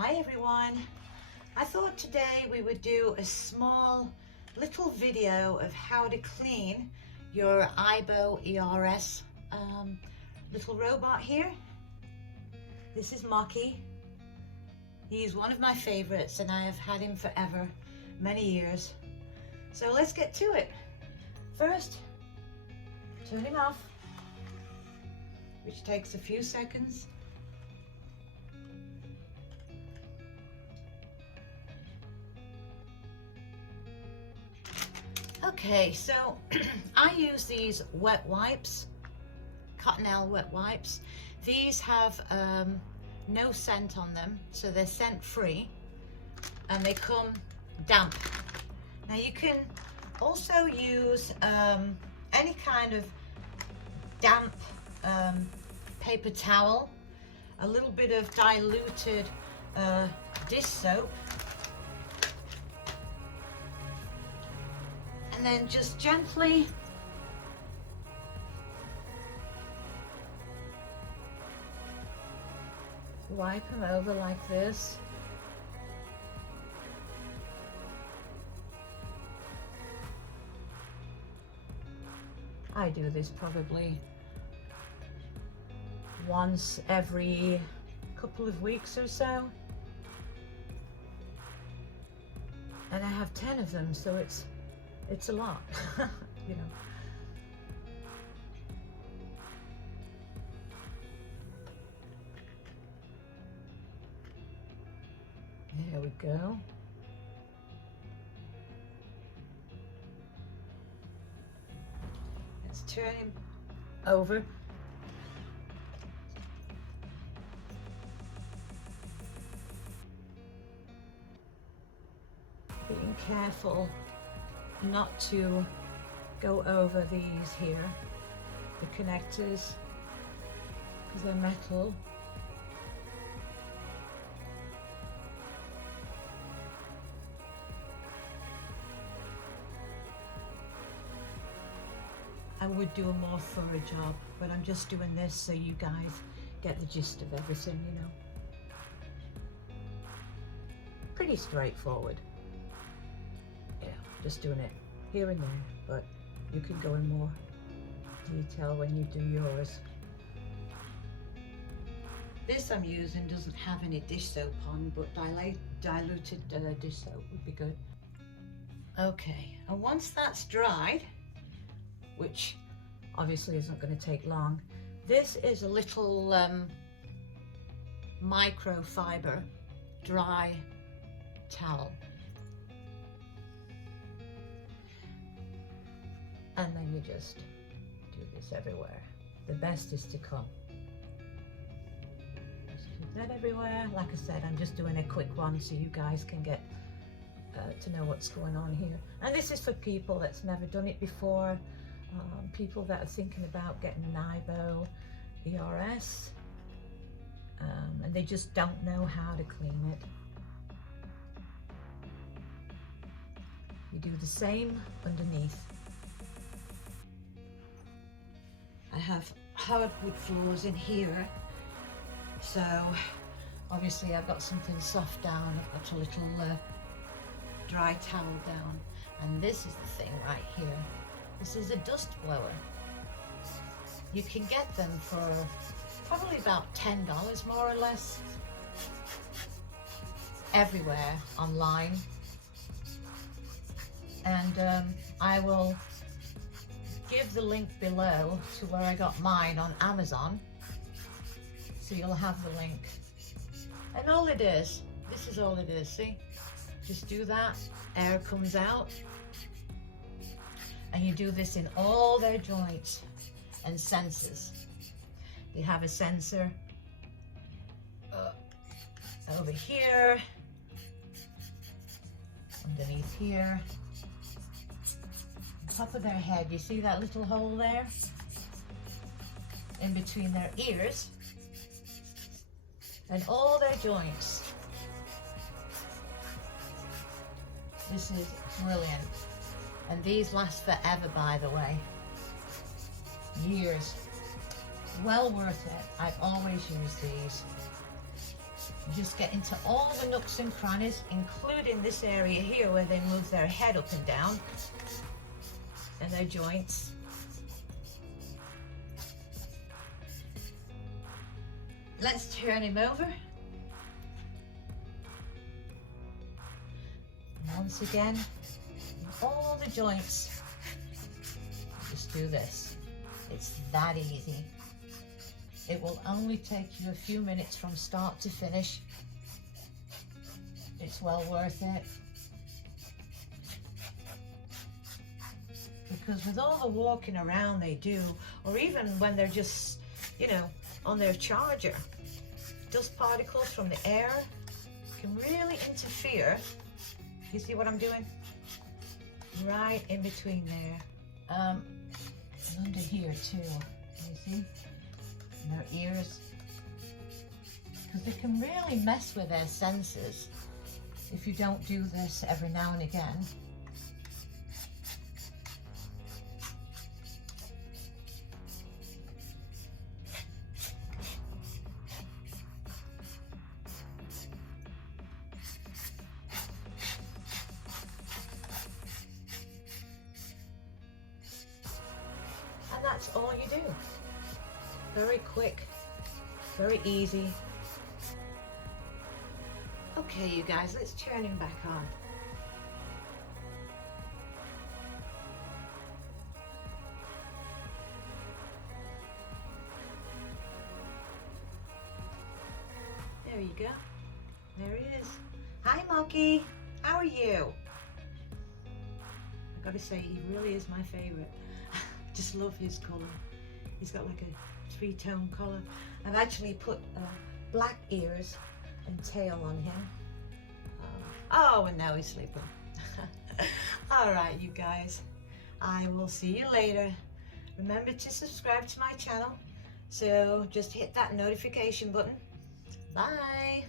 Hi everyone. I thought today we would do a small little video of how to clean your Aibo ERS little robot here. This is Mocky. He's one of my favorites and I have had him forever, many years. So let's get to it. First, turn him off, which takes a few seconds. Okay, so I use these wet wipes, Cottonelle wet wipes. These have no scent on them, so they're scent free and they come damp. Now you can also use any kind of damp paper towel, a little bit of diluted dish soap, and then just gently wipe them over like this. I do this probably once every couple of weeks or so. And I have 10 of them, so it's a lot, you know. There we go. Let's turn him over. Being careful not to go over these here, the connectors, because they're metal. I would do a more thorough job, but I'm just doing this so you guys get the gist of everything, you know. Pretty straightforward. Yeah, just doing it here and there, but you can go in more detail when you do yours. This I'm using doesn't have any dish soap on, but diluted dish soap would be good. Okay, and once that's dried, which obviously isn't going to take long, this is a little microfiber dry towel. And then you just do this everywhere. The best is to come. Just do that everywhere. Like I said, I'm just doing a quick one so you guys can get to know what's going on here. And this is for people that's never done it before, people that are thinking about getting an Aibo ERS, and they just don't know how to clean it. You do the same underneath. I have hardwood floors in here, so obviously I've got something soft down. I've got a little dry towel down, and this is the thing right here. This is a dust blower. You can get them for probably about $10 more or less everywhere online, and I will give the link below to where I got mine on Amazon, so you'll have the link. And all it is, this is all it is, see? Just do that, air comes out, and you do this in all their joints and sensors. They have a sensor over here, underneath here, top of their head. You see that little hole there? In between their ears, and all their joints. This is brilliant. And these last forever, by the way. Years. Well worth it. I've always used these. Just get into all the nooks and crannies, including this area here where they move their head up and down and their joints. Let's turn him over. Once again, all the joints. Just do this. It's that easy. It will only take you a few minutes from start to finish. It's well worth it. Because with all the walking around they do, or even when they're just, you know, on their charger, dust particles from the air can really interfere. You see what I'm doing? Right in between there. And under here too, you see? In their ears. Because they can really mess with their senses if you don't do this every now and again. And that's all you do. Very quick, very easy. Okay, you guys, let's turn him back on. There you go. There he is. Hi, Monkey. How are you? I gotta say, he really is my favorite. Just love his color. He's got like a three-tone color. I've actually put black ears and tail on him. Oh, and now he's sleeping. All right, you guys. I will see you later. Remember to subscribe to my channel. So just hit that notification button. Bye.